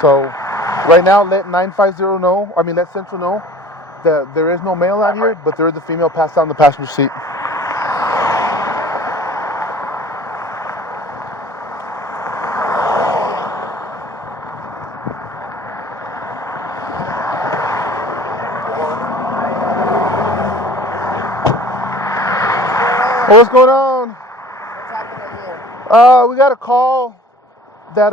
So right now, let 950 know. I mean, let Central know that there is no male out here, but there is a female passed out in the passenger seat. Well, what's going on? What's happening here? We got a call that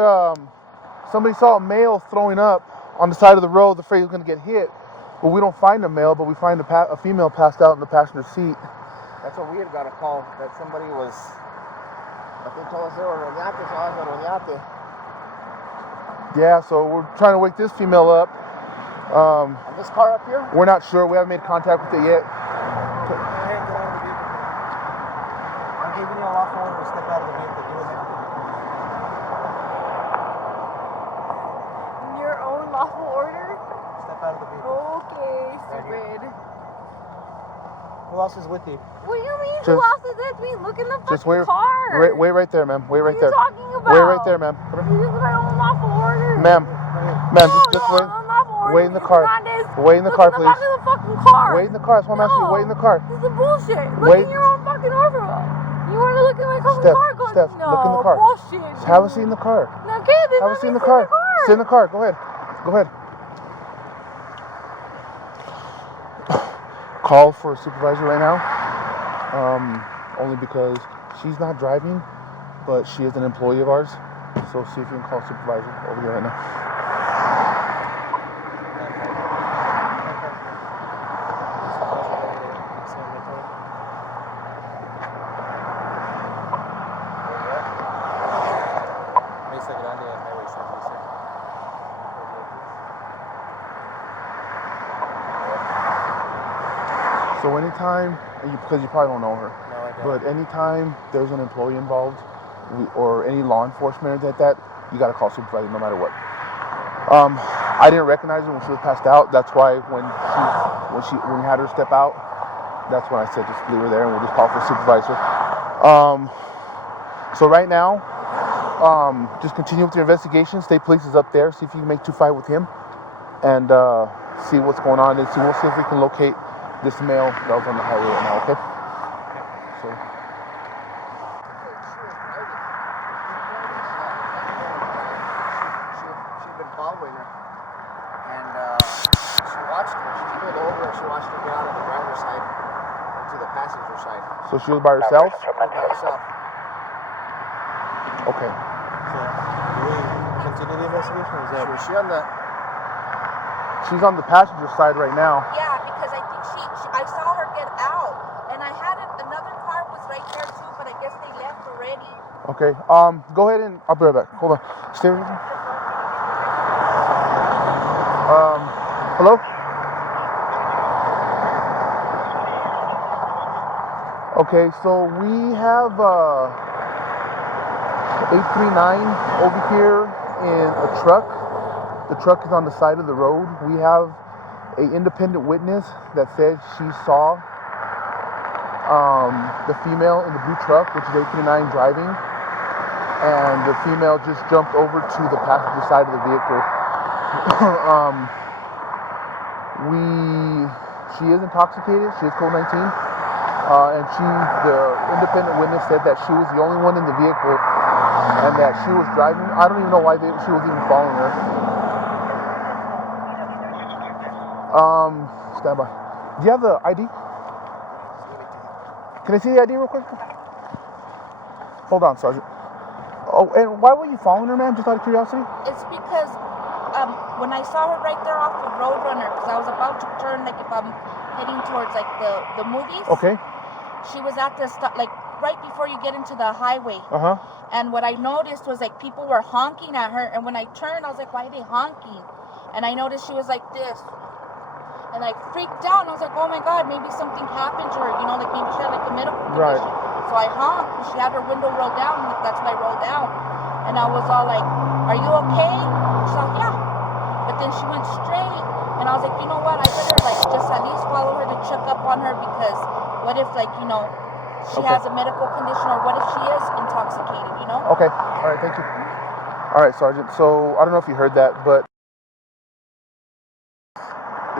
somebody saw a male throwing up on the side of the road. Afraid he was going to get hit, but we don't find a male, but we find a female passed out in the passenger seat. That's what we had got a call that somebody was. I think told us they were roñate, so I was roñate. Yeah, so we're trying to wake this female up. On this car up here? We're not sure. We haven't made contact with it yet. I'm giving you a lawful order to step out of the vehicle. Do it. Your own lawful order? Step out of the vehicle. Okay, stupid. Who else is with you? What do you mean? Who else is with me? Look in the fucking car. Wait right there, ma'am. Wait right there. What are you talking about? Wait right there, ma'am. This is my own lawful order. Ma'am, just wait. Wait in the car. Wait in the car, please. Look in the fucking car. Wait in the car. That's what I'm asking you. Wait in the car. This is bullshit. Look in your own fucking order. You want to look in my fucking car? Steph, no, look in the car. Bullshit. Have a seat in the car. Okay, then have a seat in the car. Sit in the car. Go ahead. Go ahead. Call for a supervisor right now. Only because she's not driving, but she is an employee of ours. So see if you can call supervisor over here right now. So anytime, because you probably don't know her, no, I don't. But anytime there's an employee involved, or any law enforcement like that, you got to call supervisor no matter what. I didn't recognize her when she was passed out. That's why when we had her step out, that's when I said just leave her there and we'll just call for a supervisor. So right now, just continue with your investigation. State police is up there. See if you can make 2-5 with him, and see what's going on. And we'll see if we can locate this male that was on the highway right now. Okay. So. She'd been following her, and she watched her. She pulled over and she watched her get out of the driver's side into the passenger side. So she was by herself? She was by herself. Okay. So, do we continue the investigation, or is that? Was she on the? She's on the passenger side right now. Yeah, because I think I saw her get out, and I had another car was right there too, but I guess they left already. Okay. Go ahead and I'll be right back. Hold on. Stay with me. Hello? Okay, so we have 839 over here in a truck. The truck is on the side of the road. We have an independent witness that says she saw the female in the blue truck, which is 839 driving, and the female just jumped over to the passenger side of the vehicle. She is intoxicated. She is COVID-19, and the independent witness said that she was the only one in the vehicle, and that she was driving. I don't even know why she was even following her. Stand by. Do you have the ID? Can I see the ID real quick? Hold on, Sergeant. Oh, and why were you following her, man? Just out of curiosity? It's because when I saw her right there off the Roadrunner, because I was about to turn, like if I'm heading towards like the movies. Okay. She was at the stop, like right before you get into the highway. Uh-huh. And what I noticed was like people were honking at her, and when I turned, I was like, why are they honking? And I noticed she was like this. And I freaked out, and I was like, oh my God, maybe something happened to her, you know, like maybe she had like a medical condition. Right. So I honked, and she had her window rolled down, and that's when I rolled down. And I was all like, are you okay? She's like, yeah. But then she went straight, and I was like, you know what, I better like just at least follow her to check up on her, because what if like, you know, she has a medical condition, or what if she is intoxicated, you know? Okay, all right, thank you. All right, Sergeant. So I don't know if you heard that, but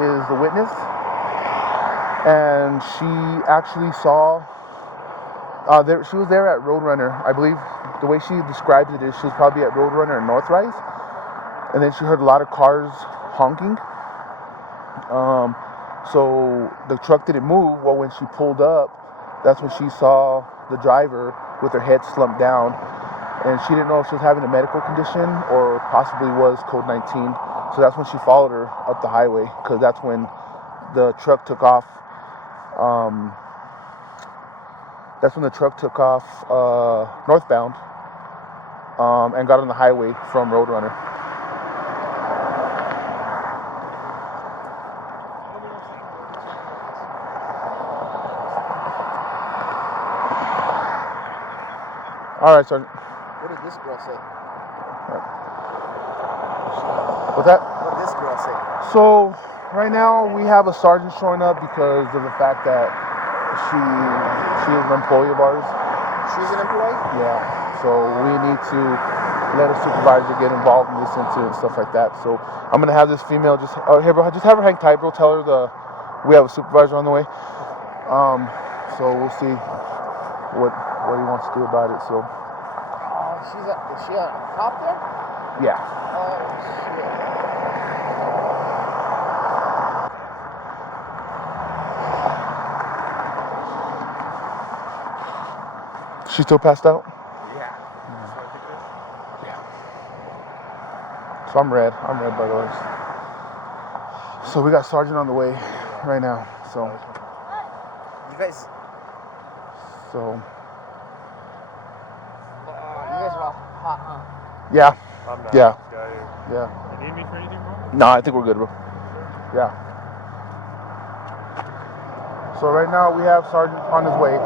is the witness, and she actually saw. She was there at Roadrunner. I believe the way she described it is she was probably at Roadrunner and Northrise, and then she heard a lot of cars honking. So the truck didn't move. Well, when she pulled up, that's when she saw the driver with her head slumped down, and she didn't know if she was having a medical condition or possibly was code 19. So that's when she followed her up the highway, because that's when the truck took off. That's when the truck took off northbound and got on the highway from Roadrunner. All right, Sergeant. What did this girl say? What's that? What did this girl say? So right now we have a sergeant showing up because of the fact that she is an employee of ours. She's an employee? Yeah. So we need to let a supervisor get involved in this incident and stuff like that. So I'm gonna have this female just here, bro. Just have her hang tight, bro. Tell her we have a supervisor on the way. So we'll see what he wants to do about it. So. Is she a cop there? Yeah. Oh shit. She still passed out? Yeah. Yeah. So I'm red by the way. So we got Sergeant on the way right now. So. You guys. So. You guys are all hot, huh? Yeah. I'm not Yeah. this guy. Yeah. You need me for anything, bro? No, I think we're good, bro. Yeah. So right now we have Sergeant on his way.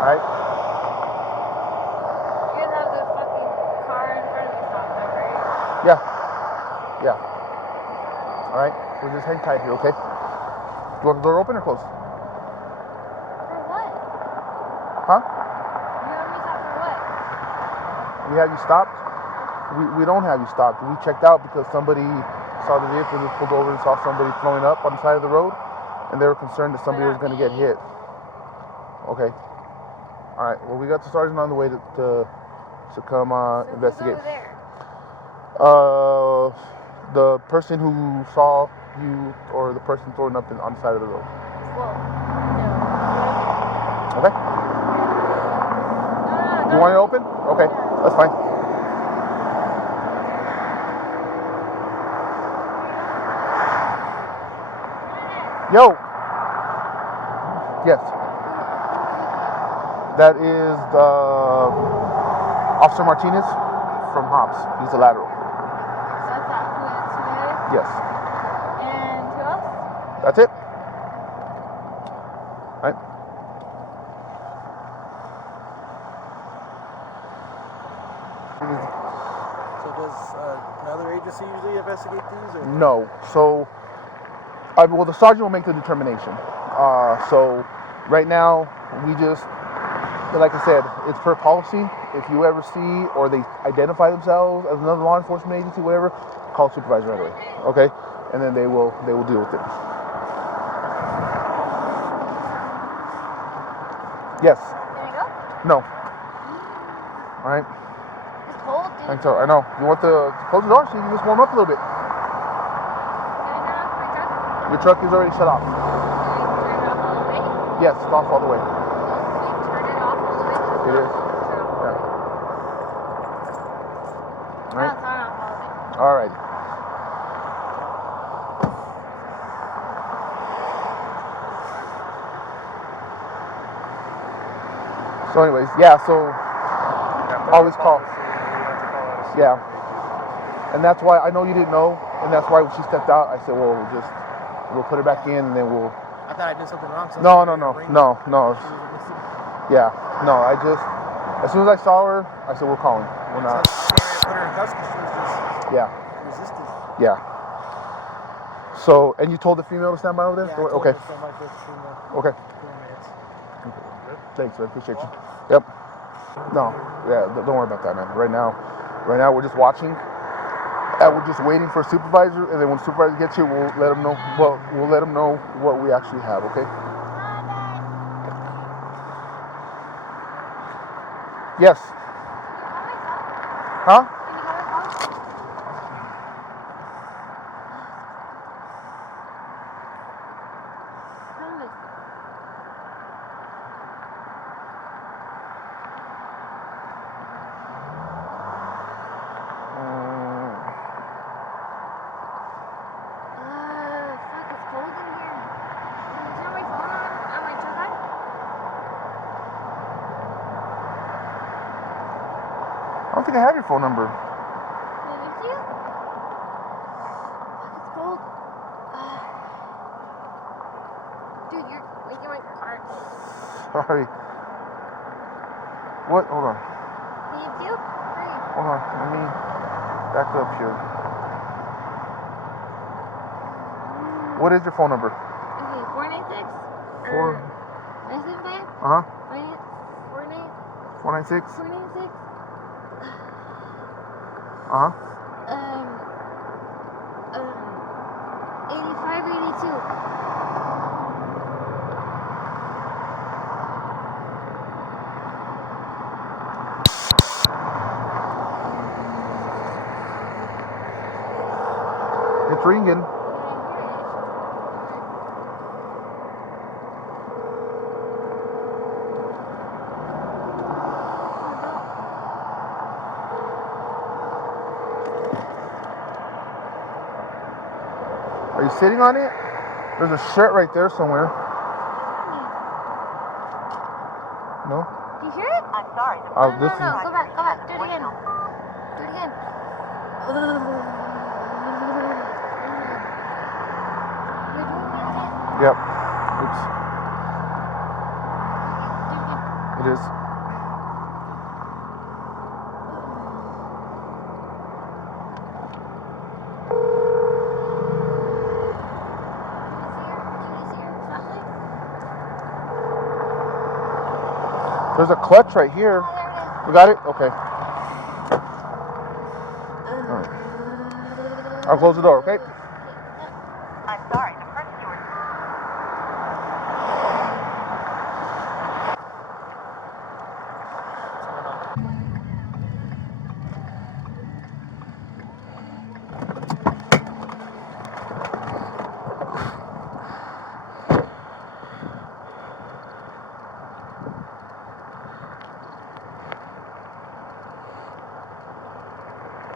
Alright? You guys have the fucking car in front of you stopped up, right? Yeah. Yeah. Alright? We'll just hang tight here, okay? You want the door open or closed? For what? Huh? You have me stopped for what? We have you stopped? We don't have you stopped. We checked out because somebody saw the vehicle, just pulled over and saw somebody flowing up on the side of the road, and they were concerned that somebody was going to get hit. Okay. All right. Well, we got the sergeant on the way to come investigate. Who's over there? The person who saw you, or the person throwing up on the side of the road. Well, no. Okay. No. You want it open? Okay, that's fine. Yo. Yes. That is Officer Martinez from Hobbs. He's a lateral. So that's that. Who is? Yes. And who else? That's it. All right. So does another agency usually investigate these? Or? No. So, well, the sergeant will make the determination. So, right now, we just, like I said, it's per policy. If you ever see or they identify themselves as another law enforcement agency, whatever, call supervisor right away. Okay, and then they will deal with it. Yes. Can I go? No. All right. It's cold, dude. Thanks. I know. You want to close the door so you can just warm up a little bit. Can I turn off my truck? Your truck is already shut off. Can I turn it off all the way? Yes, it's off all the way. Can you turn it off all the way? It is. Turn off. Yeah. All No, right. it's not off all the way. All right. So anyways, yeah, so always call. Yeah. And that's why I know you didn't know, and that's why when she stepped out, I said, well, we'll put her back in, and then we'll. I thought I did something wrong. So No. She was missing. Yeah, no, I just, as soon as I saw her, I said, we're calling. We're not. Put her in cuffs because she was just Yeah, resisting. yeah. So, and you told the female to stand by over there? Yeah, So, I told okay, her to stand by for a few more okay. minutes. Thanks, man. Appreciate you. Yep. No, yeah, don't worry about that, man. Right now we're just watching. And we're just waiting for a supervisor, and then when the supervisor gets here, we'll let them know. Well, we'll let them know what we actually have. Okay? Yes. Huh? I don't think I have your phone number. It's cold. Dude, you're making my heart. Sorry. What? Hold on. Thank you. Great. Hold on. Let me back up here. What is your phone number? Okay, 496. 975. 496. 496. 8582. It's ringing. Are you sitting on it? There's a shirt right there somewhere. No? Do you hear it? I'm sorry. No, go back. Do it again. Do it again. You're doing it again. Yep. Oops. Do it again. It is. There's a clutch right here. You got it? Okay. All right. I'll close the door, okay? I'm sorry. The front door.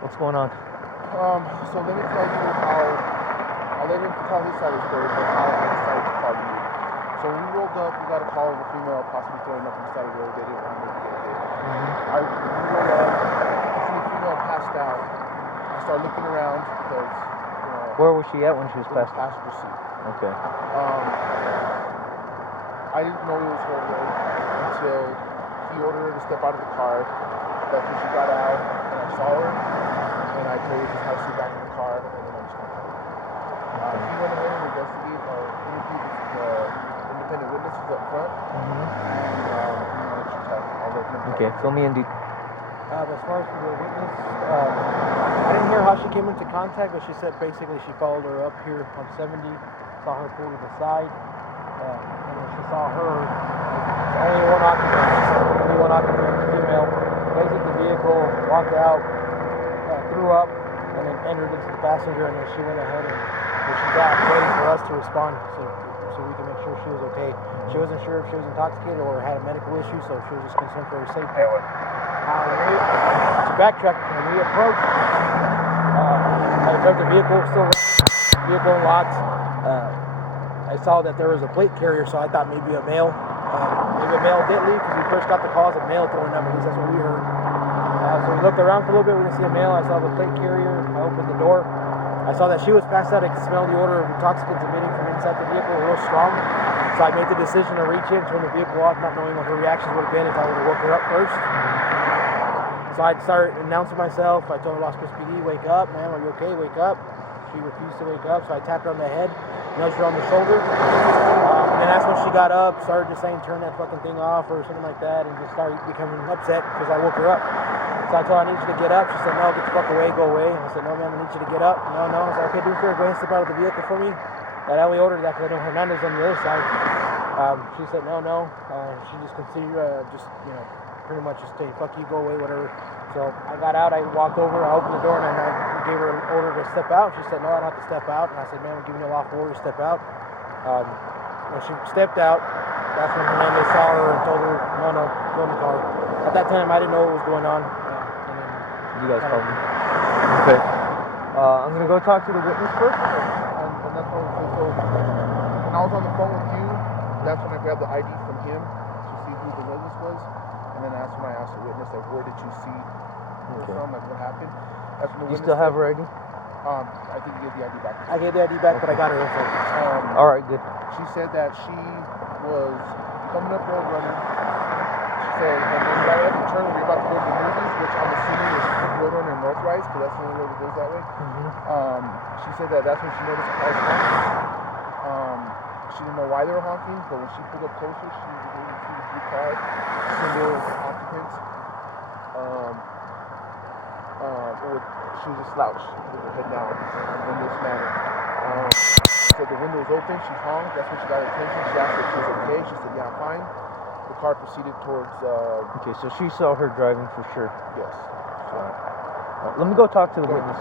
What's going on? So let me tell you how, I'll let him tell his side of the story, but how I decided to call you. So when we rolled up, we got a call of a female possibly throwing up on the side of the road. They didn't want me to get a hit. We rolled up, I see the female passed out. I started looking around because, Where was she at when she was in the passed? passenger seat. Okay. I didn't know it was her way until he ordered her to step out of the car. That's when she got out, and I saw her, and I told her just how to sit back in the car, and then I just went home. He went ahead and investigated or interviewed the independent witnesses up front, and I'll let him tell. Okay, fill me in, dude. As far as for the witness, I didn't hear how she came into contact, but she said basically she followed her up here on 70, saw her pull to the side, and when she saw her, only one occupant, female, exited the vehicle, walked out, threw up, and then entered into the passenger, and then she went ahead and she got waiting for us to respond so we can make sure she was okay. She wasn't sure if she was intoxicated or had a medical issue, so she was just concerned for her safety. To backtrack, when we approached, I observed the vehicle still locked. I saw that there was a plate carrier, so I thought maybe a male. Maybe a male did leave because we first got the calls of male throwing up. At least that's what we heard. So we looked around for a little bit. We didn't see a male. I saw the plate carrier. I opened the door. I saw that she was passed out. I could smell the odor of intoxicants emitting from inside the vehicle real strong. So I made the decision to reach in, turn the vehicle off, not knowing what her reactions would have been if I would have woke her up first. So I started announcing myself. I told her, Las Cruces PD, wake up, ma'am, are you okay? Wake up. she refused to wake up, so I tapped her on the head, nudged her on the shoulder. And then that's when she got up, started just saying, turn that fucking thing off or something like that, and just started becoming upset because I woke her up. So I told her I need you to get up. She said, no, get the fuck away, go away. I said, no, ma'am, I need you to get up. No. I was like, okay, do me a favor, go ahead and step out of the vehicle for me. And I only ordered that because I know Hernandez on the other side. She said, no. She just continued, pretty much just say, fuck you, go away, whatever. So I got out, I walked over, I opened the door, and I gave her an order to step out. She said, no, I don't have to step out. And I said, ma'am, I'm giving you a lawful order to step out. When she stepped out, that's when Hernandez saw her and told her, no, go in the car. At that time, I didn't know what was going on. And then You guys called me. Okay. I'm going to go talk to the witness first. And that's what I was so when I was on the phone with you, that's when I grabbed the ID from him to see who the witness was. And then that's when I asked the witness, like, where did you see her from? Like, what happened? That's when the You witness still have her ID? I think you gave the ID back. I gave the ID back, but I got her info. All right, good. She said that she was coming up Roadrunner. She said, and then right at the turn when you're about to go to the movies, which I'm assuming is Roadrunner and North Rise, because that's the only road that goes that way. She said that that's when she noticed cars honking. She didn't know why they were honking, but when she pulled up closer, she was able to see the 3 cars, single occupants. She was just slouched with her head down in this manner. So the window was open, she honked, that's when she got her attention. She asked if she was okay, she said, yeah, I'm fine. The car proceeded towards, Okay, so she saw her driving for sure. yes. So, Let me go talk to the witness.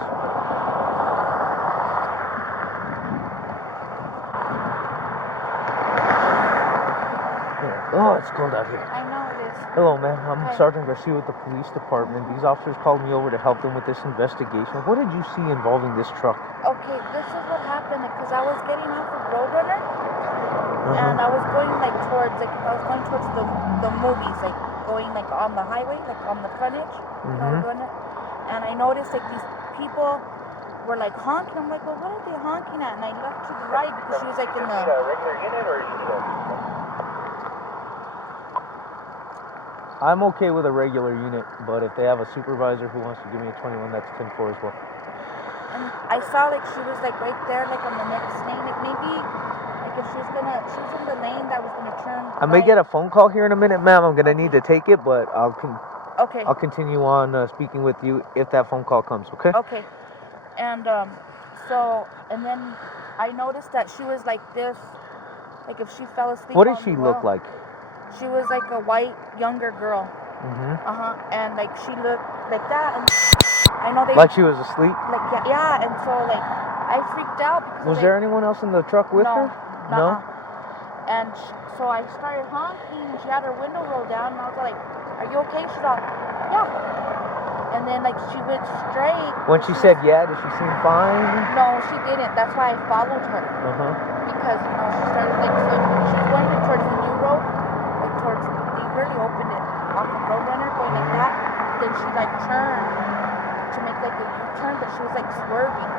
Oh, it's cold out here. I know it is. Hello, ma'am. I'm Hi. Sergeant Garcia with the police department. These officers called me over to help them with this investigation. What did you see involving this truck? Okay, this is what happened because I was getting off of Roadrunner and I was going towards the movies, like going like on the highway, like on the frontage, Roadrunner. And I noticed like these people were like honking. I'm like, well, what are they honking at? And I looked to the right because she was like in the. a regular unit or you need a... I'm okay with a regular unit, but if they have a supervisor who wants to give me a 21, that's 10-4 as well. And I saw like she was like right there, like on the next lane, like maybe like if she was in the lane that was gonna turn. I may get a phone call here in a minute, ma'am. I'm gonna need to take it, but I'll continue on speaking with you if that phone call comes. Okay. Okay. And and then I noticed that she was like this, like if she fell asleep. What did she look like? She was like a white younger girl. And like she looked like that, and I know they like she was asleep. Like yeah, and so like I freaked out because was there anyone else in the truck with her? No. And so I started honking, and she had her window rolled down, and I was like, "Are you okay?" She's like, "Yeah." And then like she went straight. When she said yeah, did she seem fine? No, she didn't. That's why I followed her. Because she started like so she was going towards the new road, like towards they really opened it off of Roadrunner, going like that. Then she like turned to make like a U-turn, but she was like swerving.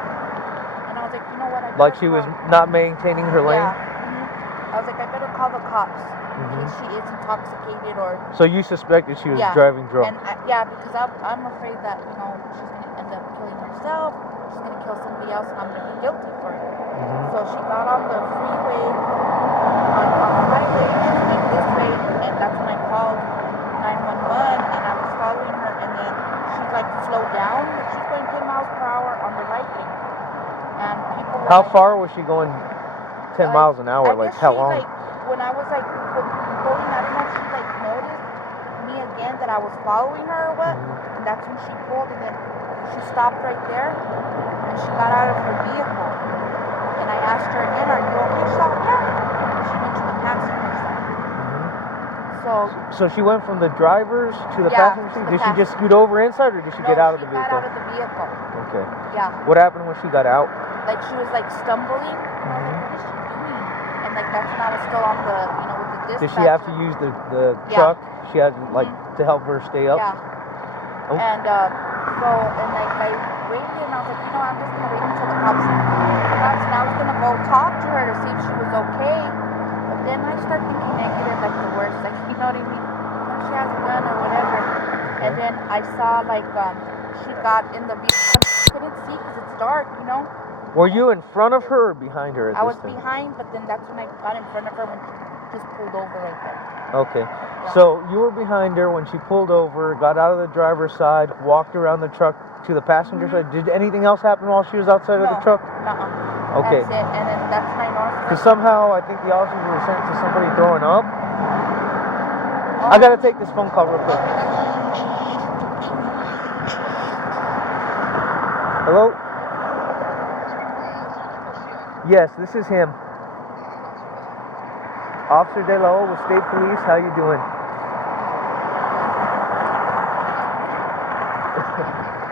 And I was like, you know what? Like she was not maintaining her lane. Yeah. I was like, I better call the cops in case she is intoxicated or. So you suspected she was driving drunk? And because I'm afraid that she's gonna end up killing herself. She's gonna kill somebody else, and I'm gonna be guilty for it. So she got on the freeway, on the highway. She went this way, and that's when I called 911, and I was following her, and then she like slowed down. She's going 10 miles per hour on the right lane, and people. How far was she going? 10 miles an hour, like how long? Like, when I was like going, I don't know if she like noticed me again that I was following her or what. And that's when she pulled, and then she stopped right there, and she got out of her vehicle. And I asked her again, "Are you okay?" She's like, "Yeah." And she went to the passenger side. So she went from the driver's to the passenger seat. Did she just scoot over inside, or did she get out of the vehicle? She got out of the vehicle. Okay. Yeah. What happened when she got out? Like she was like stumbling. And I was like, what is she doing? And like that's when I was still on the, with the dispatcher. Did she have to use the truck? She had to help her stay up? Yeah. Oh. And like I waited, and I was like, I'm just gonna wait until the cops come. And I was gonna go talk to her to see if she was okay. But then I start thinking negative, like the worst, like you know what I mean? She has a gun or whatever. And then I saw like she got in the vehicle. I couldn't see because it's dark, Were you in front of her or behind her at I this was time? behind, but then that's when I got in front of her when she just pulled over right there. Okay. So you were behind her when she pulled over, got out of the driver's side, walked around the truck to the passenger side. Did anything else happen while she was outside of the truck? No. Okay. That's it, and then that's my north. Because somehow I think the officers were sent to somebody throwing up. I gotta take this phone call real quick. Hello? Yes, this is him. Officer De La O with State Police. How you doing?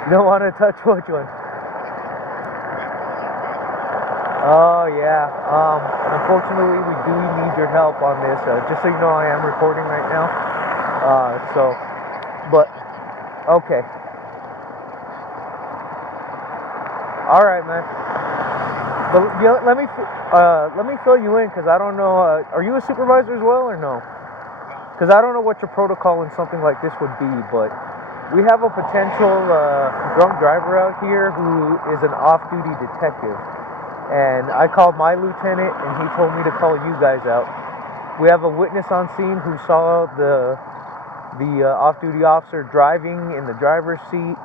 You don't want to touch which one? Oh yeah. Unfortunately, we do need your help on this. Just so you know, I am recording right now. But okay. All right, man. But let me fill you in because I don't know. Are you a supervisor as well or no? Because I don't know what your protocol in something like this would be, but we have a potential drunk driver out here who is an off-duty detective. And I called my lieutenant, and he told me to call you guys out. We have a witness on scene who saw the off-duty officer driving in the driver's seat.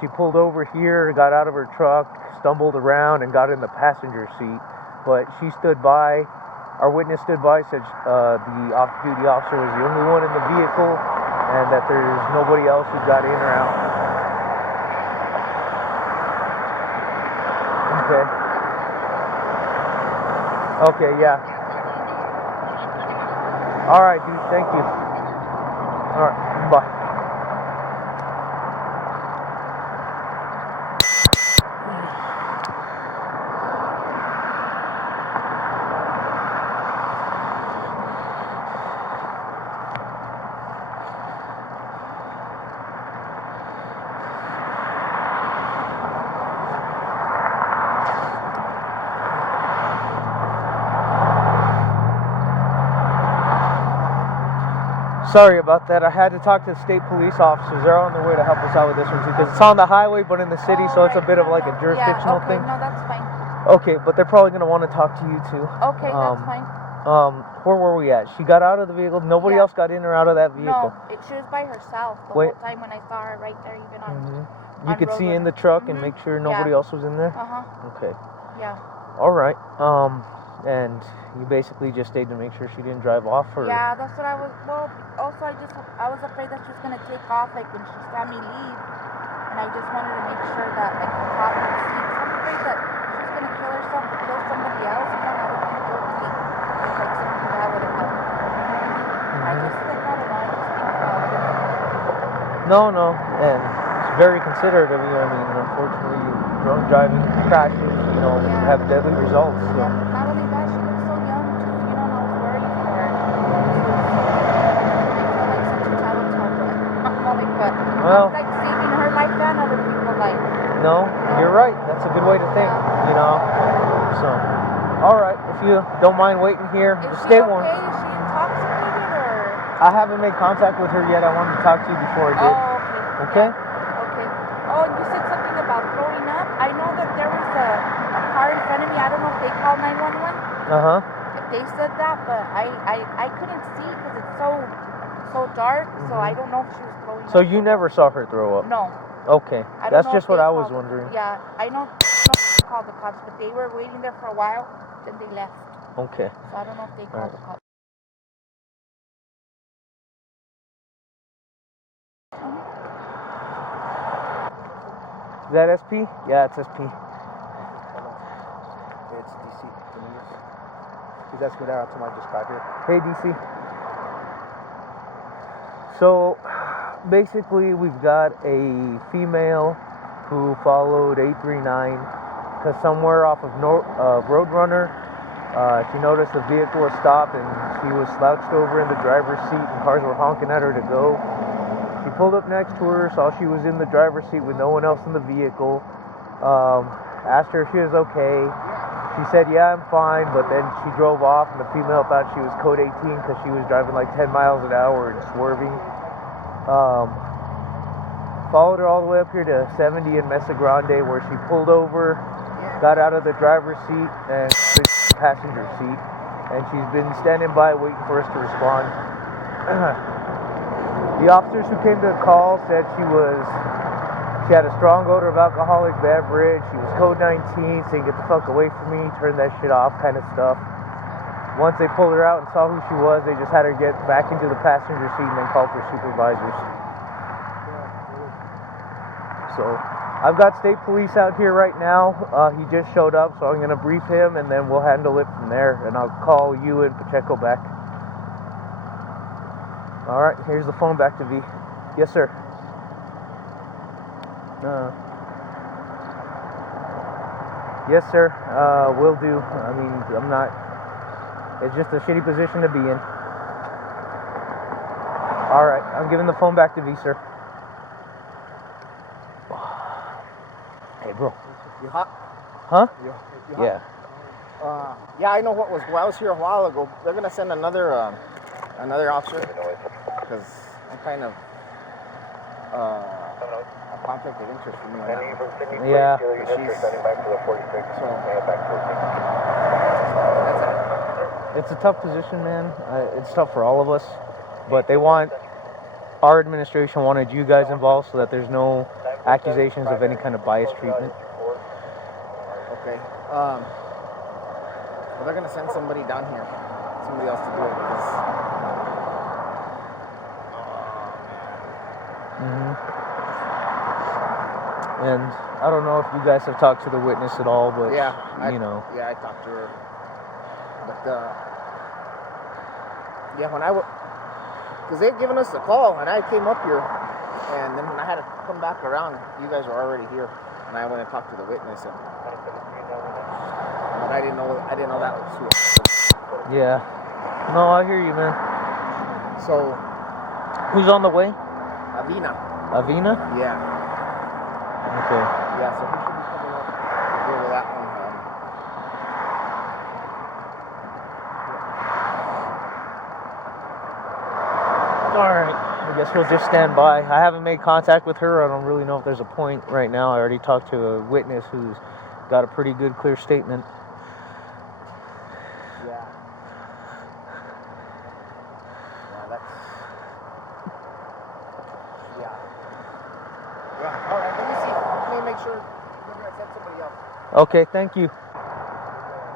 She pulled over here, got out of her truck, stumbled around, and got in the passenger seat. But she stood by. Our witness stood by, said the off-duty officer was the only one in the vehicle, and that there's nobody else who got in or out. Okay, yeah. All right, dude, thank you. All right, bye. Sorry about that. I had to talk to the state police officers. They're on their way to help us out with this one because it's on the highway, but in the city, so it's a bit of like a jurisdictional thing. No, that's fine. Okay, but they're probably gonna want to talk to you too. Okay, that's fine. Where were we at? She got out of the vehicle. Nobody else got in or out of that vehicle. No, she was by herself the whole time when I saw her right there, even on. You could see in the truck and make sure nobody else was in there. Okay. Yeah. All right. And you basically just stayed to make sure she didn't drive off, or? Yeah, that's what I was. Well, also I was afraid that she was gonna take off, like when she saw me leave, and I just wanted to make sure that like the cop would see. I'm afraid that she was gonna kill herself or kill somebody else, and then I would be guilty. It's like something that would have happened. I just like I don't know. I just think about it. No, and it's very considerate of you. I mean, unfortunately, drunk driving crashes, have deadly results. So. Yeah, not only that, she looks so young too. And I was worried for her. I feel like such a child but I'm like saving her life and other people's life. No, you're right. That's a good way to think. So, all right. If you don't mind waiting here, just stay warm. Is she intoxicated or? I haven't made contact with her yet. I wanted to talk to you before I did. Oh, okay. Okay. Oh, and you said something about throwing up. I know that there was a car in front of me. I don't know if they called 911. If they said that, but I couldn't see because it's so dark. So I don't know if she was throwing up. So you never saw her throw up? No. Okay. That's just what I was wondering. Yeah, I know they called the cops, but they were waiting there for a while. Then they left. Okay. So I don't know if they called the cops. Is that SP? Yeah, it's SP. It's DC. Please escort go down to my describer. Hey, DC. So, basically, we've got a female who followed 839 because somewhere off of Roadrunner, she noticed the vehicle was stopped and she was slouched over in the driver's seat and cars were honking at her to go. She pulled up next to her, saw she was in the driver's seat with no one else in the vehicle, asked her if she was okay. She said, yeah, I'm fine, but then she drove off and the female thought she was code 18 because she was driving like 10 miles an hour and swerving. Followed her all the way up here to 70 in Mesa Grande where she pulled over, got out of the driver's seat and the passenger seat, and she's been standing by waiting for us to respond. The officers who came to the call said she had a strong odor of alcoholic beverage. She was code 19, saying get the fuck away from me, turn that shit off, kind of stuff. Once they pulled her out and saw who she was, they just had her get back into the passenger seat and then called for supervisors. So I've got state police out here right now. He just showed up, so I'm going to brief him and then we'll handle it from there. And I'll call you and Pacheco back. All right, here's the phone back to V. Yes, sir. Yes, sir. Will do. I mean, I'm not. It's just a shitty position to be in. All right, I'm giving the phone back to V, sir. Hey, bro. You hot? Huh? You hot? Yeah. Yeah, I know what was. Well, I was here a while ago. They're gonna send another officer because I'm kind of a conflict of interest for me. On that one. Yeah. It's a tough position, man. It's tough for all of us, but our administration wanted you guys involved so that there's no accusations of any kind of biased treatment. Okay. Well, they're gonna send somebody down here, somebody else to do it because. And I don't know if you guys have talked to the witness at all, but Yeah, I talked to her, but because they've given us a call, and I came up here, and then when I had to come back around, you guys were already here, and I went and talked to the witness, but I didn't know that was who. Yeah. No, I hear you, man. So, who's on the way? Avina. Yeah. Okay. Yeah, so he should be coming up to deal with that one. Alright, I guess we'll just stand by. I haven't made contact with her. I don't really know if there's a point right now. I already talked to a witness who's got a pretty good, clear statement. Yeah, that's... Yeah. Yeah, alright, let me see. Let me make sure we're going to send somebody else. Okay, thank you.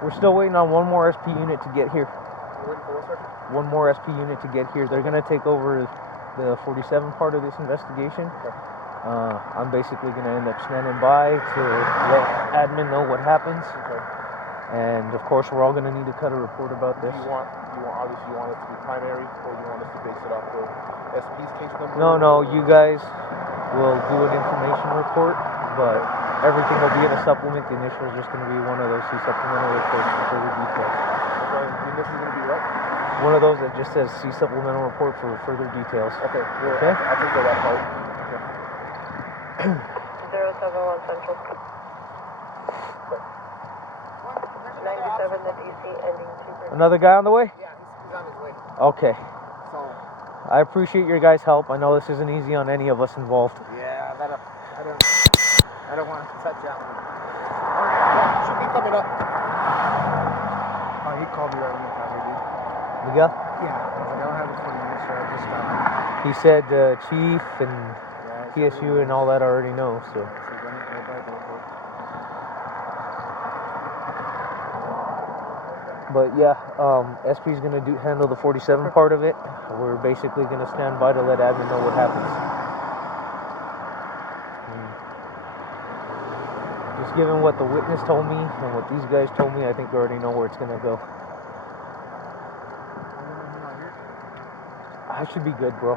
We're still waiting on one more SP unit to get here. You're waiting for what, sir? One more SP unit to get here. They're going to take over the 47 part of this investigation. Okay. I'm basically going to end up standing by to let admin know what happens. Okay. And of course, we're all going to need to cut a report about this. You want it to be primary, or you want us to base it off the SP's case number? No, you guys will do an information report, but everything will be in a supplement. The initial is just going to be one of those two supplemental reports for further details. Okay, the initial is going to be what? One of those that just says see supplemental report for further details. Okay, well, Okay. I think that part. Okay. 071 Central. 97 to DC, ending 2. Another guy on the way? Yeah, he's on his way. Okay. So, I appreciate your guys' help. I know this isn't easy on any of us involved. yeah, I don't want to touch that one. Alright, should be coming up. Oh, he called me right when he got here, dude. Miguel? Yeah, I was like, I don't have this 40 minutes, so I just got him. He said Chief and Yeah, PSU and all that I already know, so. So run it right by the airport. But yeah, SP's gonna handle the 47 part of it. We're basically gonna stand by to let admin know what happens. Just given what the witness told me and what these guys told me, I think we already know where it's gonna go. I should be good, bro.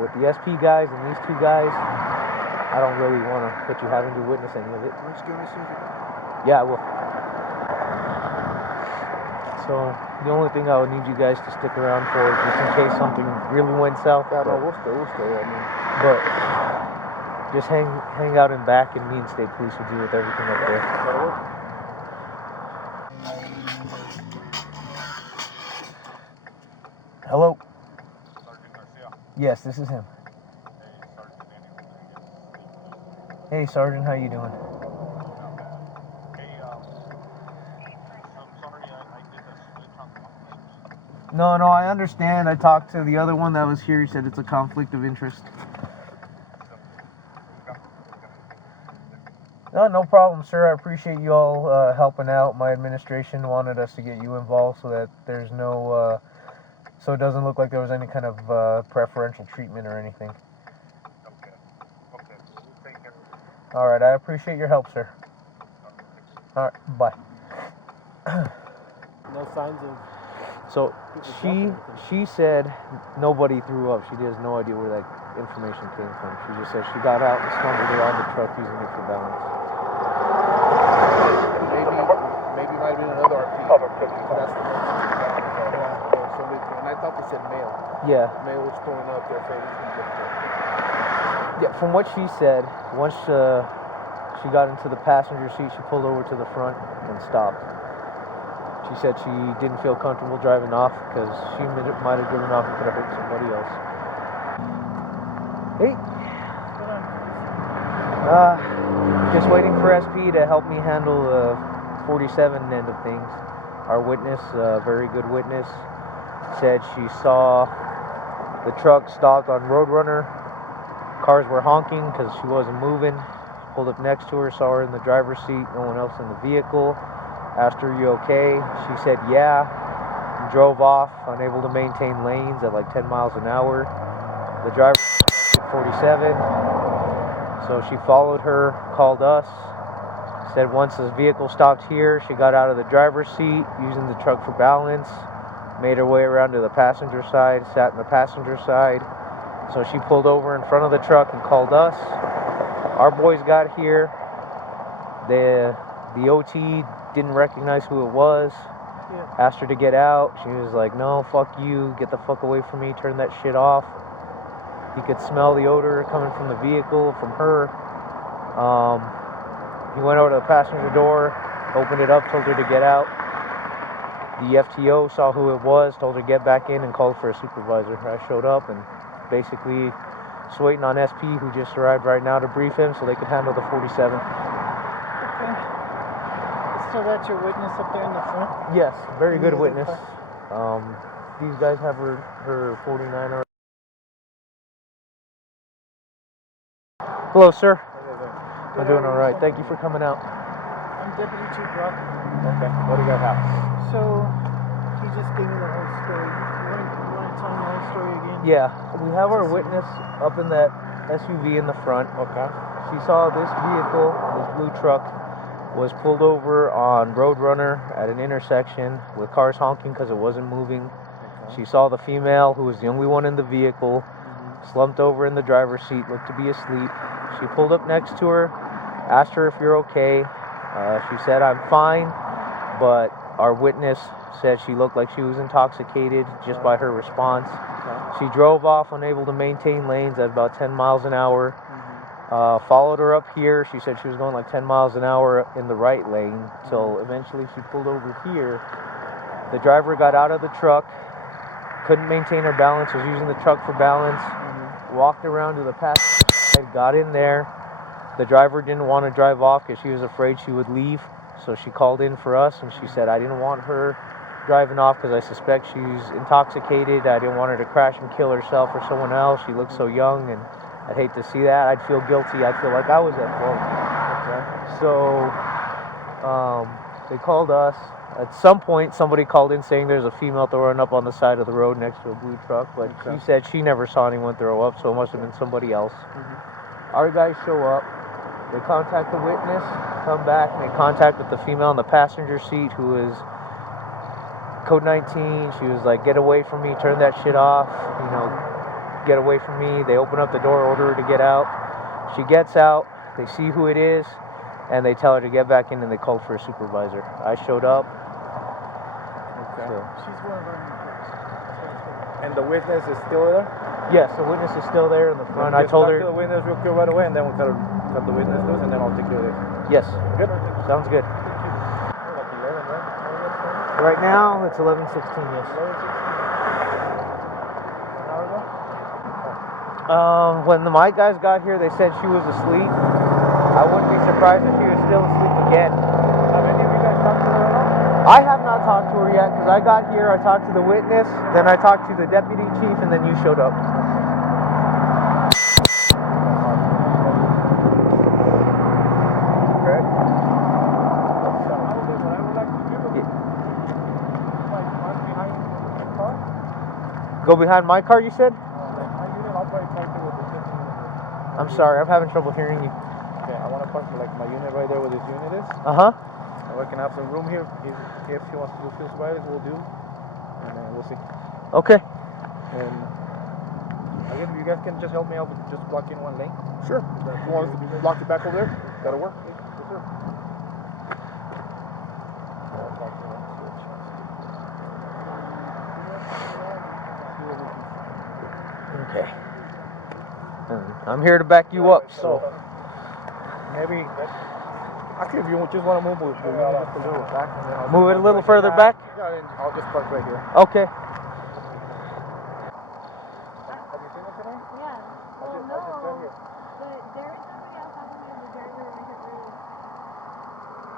With the SP guys and these two guys, I don't really want to put you having to witness any of it. Why don't you give me as soon as you can? Yeah, I will. So the only thing I would need you guys to stick around for is just in case something really went south. Yeah, no, we'll stay. I mean, But just hang out in back, and me and state police will deal with everything up there. that'll work. Hello. Yes, this is him. Hey, Sergeant, how you doing? Hey, No, I understand. I talked to the other one that was here. He said it's a conflict of interest. No problem, sir. I appreciate you all helping out. My administration wanted us to get you involved so that there's no, so it doesn't look like there was any kind of preferential treatment or anything. All right, I appreciate your help, sir. All right, bye. No signs of. So she said nobody threw up. She has no idea where that information came from. She just said she got out and stumbled around the truck using it for balance. Maybe it might have been another RP. That's the most. Or somebody, and I thought they said male. Yeah. Male was throwing up their face. Yeah, from what she said, once she got into the passenger seat, she pulled over to the front and stopped. She said she didn't feel comfortable driving off because she might have driven off and could have hurt somebody else. Hey. Just waiting for SP to help me handle the 47 end of things. Our witness, a very good witness, said she saw the truck stopped on Roadrunner. Cars were honking because she wasn't moving. Pulled up next to her, saw her in the driver's seat, no one else in the vehicle. Asked her, "You okay?" She said, "Yeah." And drove off, unable to maintain lanes at like 10 miles an hour. The driver 47. So she followed her, called us. Said once the vehicle stopped here, she got out of the driver's seat, using the truck for balance, made her way around to the passenger side, sat in the passenger side. So she pulled over in front of the truck and called us. Our boys got here. The OT didn't recognize who it was. Asked her to get out. She was like, "No, fuck you. Get the fuck away from me. Turn that shit off." He could smell the odor coming from the vehicle, from her. He went over to the passenger door, opened it up, told her to get out. The FTO saw who it was, told her to get back in, and called for a supervisor. I showed up and basically just waiting on SP, who just arrived right now, to brief him so they could handle the 47. Okay. So that's your witness up there in the front? Yes, very good witness. These guys have her 49er. Hello, sir. I'm doing all right. Thank you for coming out. I'm Deputy Chief Rock. Okay. What do you guys have? So, he just gave me the whole story. You want to tell me the whole story again? Yeah, we have our witness up in that SUV in the front. Okay. She saw this vehicle, this blue truck, was pulled over on Roadrunner at an intersection with cars honking because it wasn't moving. Okay. She saw the female, who was the only one in the vehicle, slumped over in the driver's seat, looked to be asleep. She pulled up next to her, asked her if you're okay. She said, "I'm fine," but our witness said she looked like she was intoxicated just by her response. She drove off, unable to maintain lanes at about 10 miles an hour. Followed her up here. She said she was going like 10 miles an hour in the right lane, till eventually she pulled over here. The driver got out of the truck, couldn't maintain her balance, was using the truck for balance, walked around to the passenger side, got in there. The driver didn't want to drive off because she was afraid she would leave, so she called in for us, and she said, "I didn't want her driving off because I suspect she's intoxicated. I didn't want her to crash and kill herself or someone else. She looks so young, and I'd hate to see that. I'd feel guilty. I'd feel like I was at fault." Okay. So they called us. At some point, somebody called in saying there's a female throwing up on the side of the road next to a blue truck, but she said she never saw anyone throw up, so it must have been somebody else. Our guys show up. They contact the witness, come back, make contact with the female in the passenger seat, who is code 19. She was like, "Get away from me, turn that shit off, get away from me." They open up the door, order her to get out. She gets out, they see who it is, and they tell her to get back in, and they called for a supervisor. I showed up. Okay. So. She's one of our employees. And the witness is still there? Yes, the witness is still there in the front. I told her. Talk to the witness real quick right away, and then we'll cut the witness loose, and then I'll take care of this. Yes. Good? Sounds good. Like 11, right? Right now, it's 11:16, yes. 11:16? When my guys got here, they said she was asleep. I wouldn't be surprised if she was still asleep again. Have any of you guys talked to her at all? I have not talked to her yet because I got here, I talked to the witness, then I talked to the deputy chief, and then you showed up. Correct? So, what I would like to do is, like, park behind the car. Go behind my car, you said? Like, my unit, I'll probably park there with the 15 minutes. I'm sorry, I'm having trouble hearing you. Okay, I want to park like my unit right there where this unit is. Uh-huh. And we can have some room here. If she wants to do field surveillance, we'll do. And then we'll see. Okay. And I guess you guys can just help me out with just blocking one lane. Sure. You want us to block it back over there? That'll work. Yes, sir. Okay. I'm here to back you up, so. Maybe actually, if you just want to move your unit just a little back, and then I'll Move it a little right further here. back? Yeah, and I'll just park right here. Okay. Have you seen it tonight? Yeah. Well, I just no. got here. But there is somebody else talking to me in the driver in my room.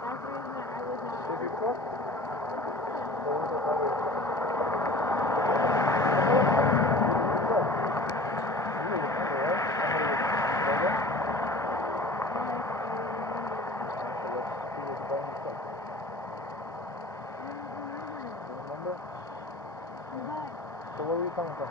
That's the reason that I was not. Is it truck? So where were you coming from?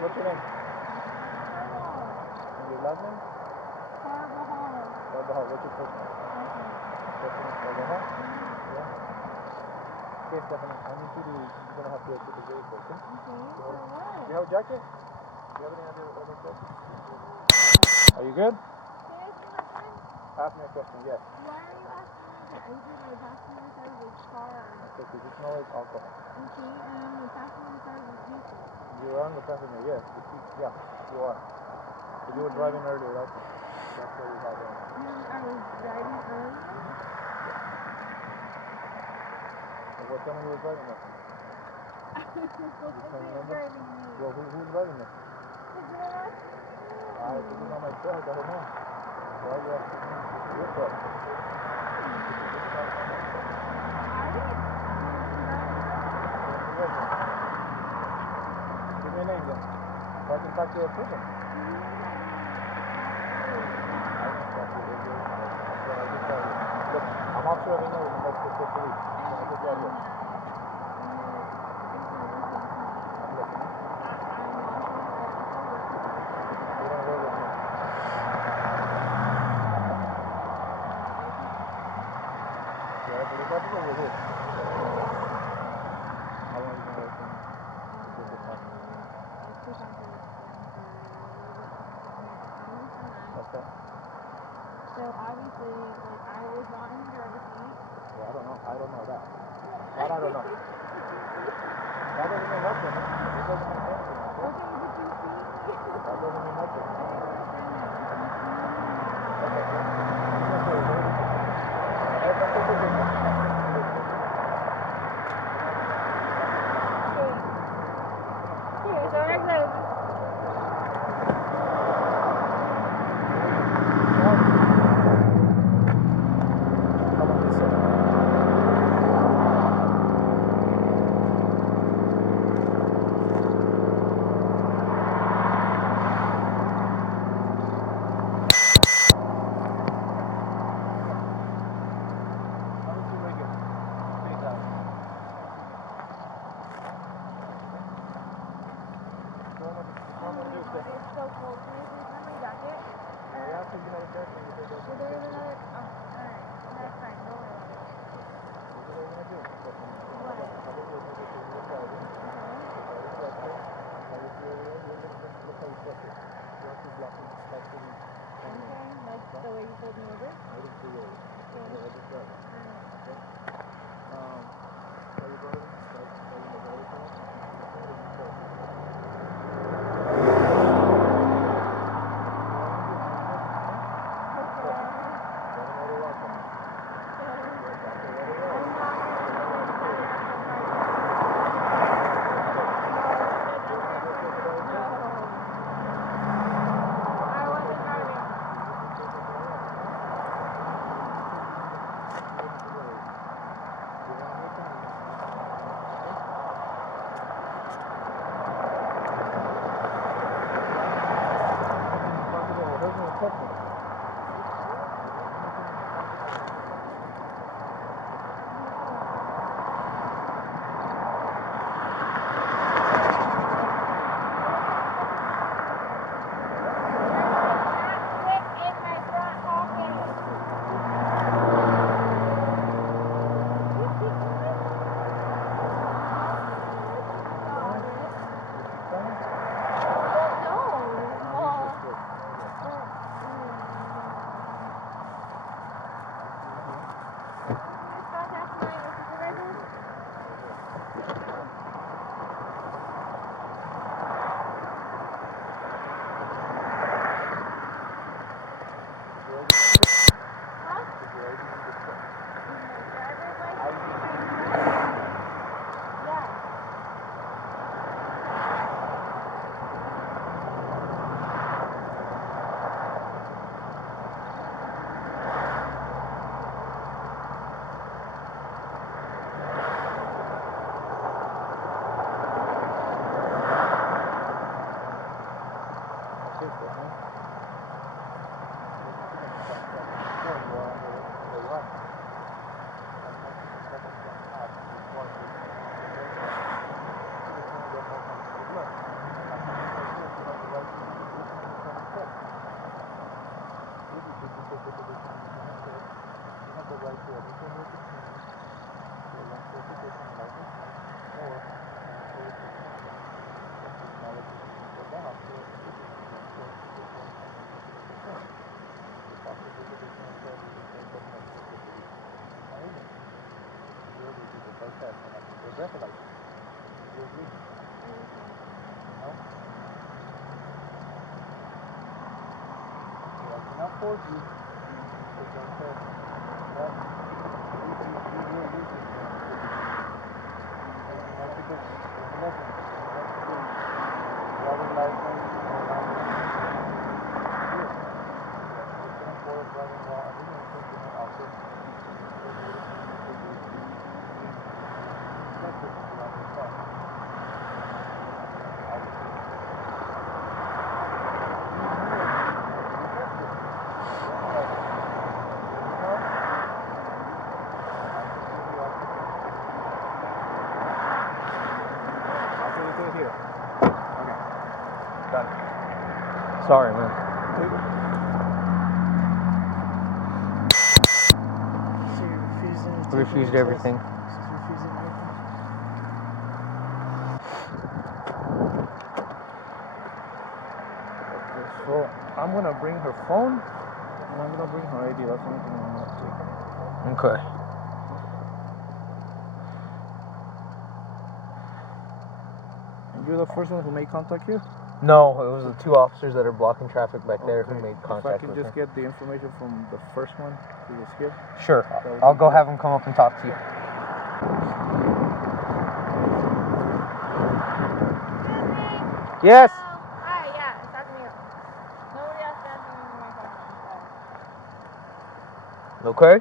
What's your name? And your last name? Carabajal. What's your first name? Stephanie Carabajal? Yeah. Okay, Stephanie, I need you to, you're going to have to exit the vehicle, okay? Okay, for what? Do you have a jacket? Do you have any other jacket? Are you good? Can you ask me a question? Ask me a question, yes. Why are you asking me to exit my passenger side of the car? Okay, because you smell like alcohol. Okay, and I'm the passenger side of the vehicle. You are on the passenger, yes. Yeah, you are. But you were driving earlier, that's what we have there. I was driving earlier? So what time you were driving there? Driving me. Well, who's driving there? This is not my truck, I don't know. Why are you asking me? This is your truck. Give me a name then. So I can talk to a person. Look, I'm Officer Carabajal with the Las Cruces PD. I just got here. I'm listening. You don't work with me. You're a police officer with who? How long have you been working with this department? Okay. So obviously, like, I was not in the driver's seat. Well, I don't know. I don't know that. That I don't know. That doesn't mean nothing. It doesn't mean anything. Okay? Okay, but you see me. That doesn't mean nothing. I didn't understand that. If you see me now. Okay. Let's go to business. Okay, so next time. How long is it? How Okay, it's so cold. Can you please have my jacket? Yeah, because you had a jacket. You said that's Is there another? Oh, alright. That's fine. Don't worry about it. what are you gonna do? What? How about you take it to your driving? How you feel over there? Look how you touch it. Rock is blocking the spot for me. Okay, like the way you pulled me over? I didn't see you. Okay. Yeah, I just got it. Alright. Are you driving? Are you in the driving? Sorry, man. So you're refusing to take Refused any everything. test? She's refusing everything? Okay, so I'm gonna bring her phone and I'm gonna bring her ID. That's the only thing I'm gonna take. Okay. And you're the first one who made contact here? No, it was the two officers that are blocking traffic back there who made If I contact can with just her. get the information from the first one who was here. Sure. That would I'll be go good. have him come up and talk to you. Yes. Hi, yeah, it's talking to you. Nobody else is answering my phone. Okay.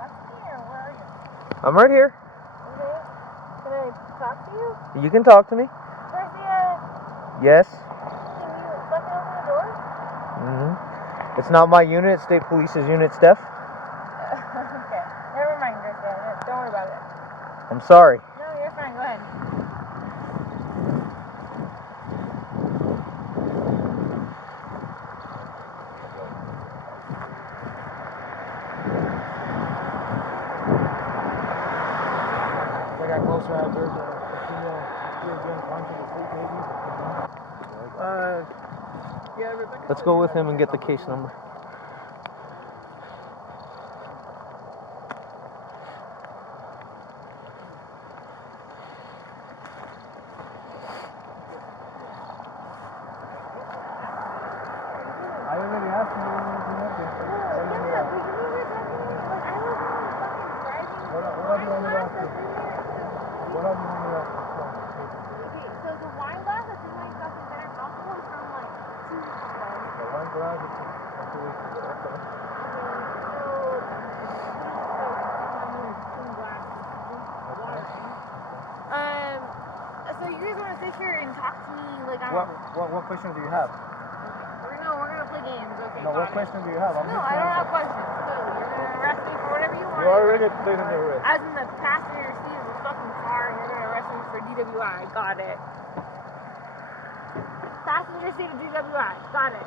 That's here. Where are you? I'm right here. Okay. Can I talk to you? You can talk to me. Garcia, Yes. can you let me open the door? It's not my unit. It's State Police's unit, Steph. Okay. Never mind, Garcia. Don't worry about it. I'm sorry. No, you're fine. Go ahead. got closer, I observed the female here being conscious asleep, maybe. Yeah, Rebecca. Let's go with him and get the case number. I already asked you anything up there. What do you want me to ask you? What do you want me to ask you? Okay, so the wine glass that's in my fucking better possible is from like 2 weeks ago. The wine glass is 2 weeks ago. Okay. So you guys want to sit here and talk to me like I'm... What questions do you have? We're gonna play games, okay? No, what question do you have? No, I don't have questions. Clearly, you're gonna arrest me for whatever you want. You already played in the arrest. I was in the passenger seat of the fucking car, and you're gonna arrest me for DWI. Got it. Passenger seat of DWI. Got it.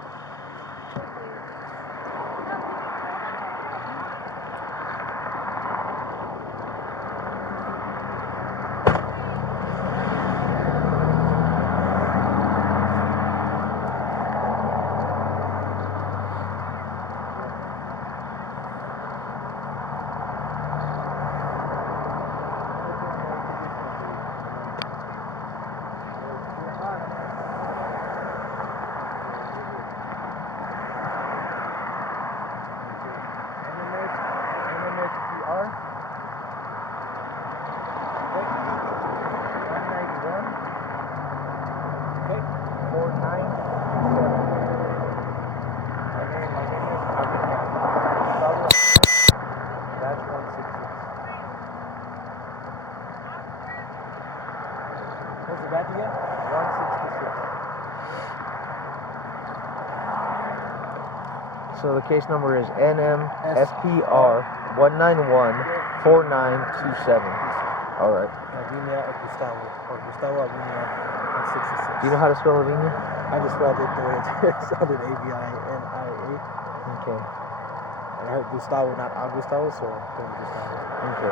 What's the badge again? 166. So the case number is NMSPR 1914927. All right. Lavinia Gustavo, or Gustavo Lavinia 166. Do you know how to spell Lavinia? I just spelled it the way it sounded, A-V-I-N-I-A. Okay. And I heard Gustavo, not Augustavo, so I'm going Gustavo. Okay.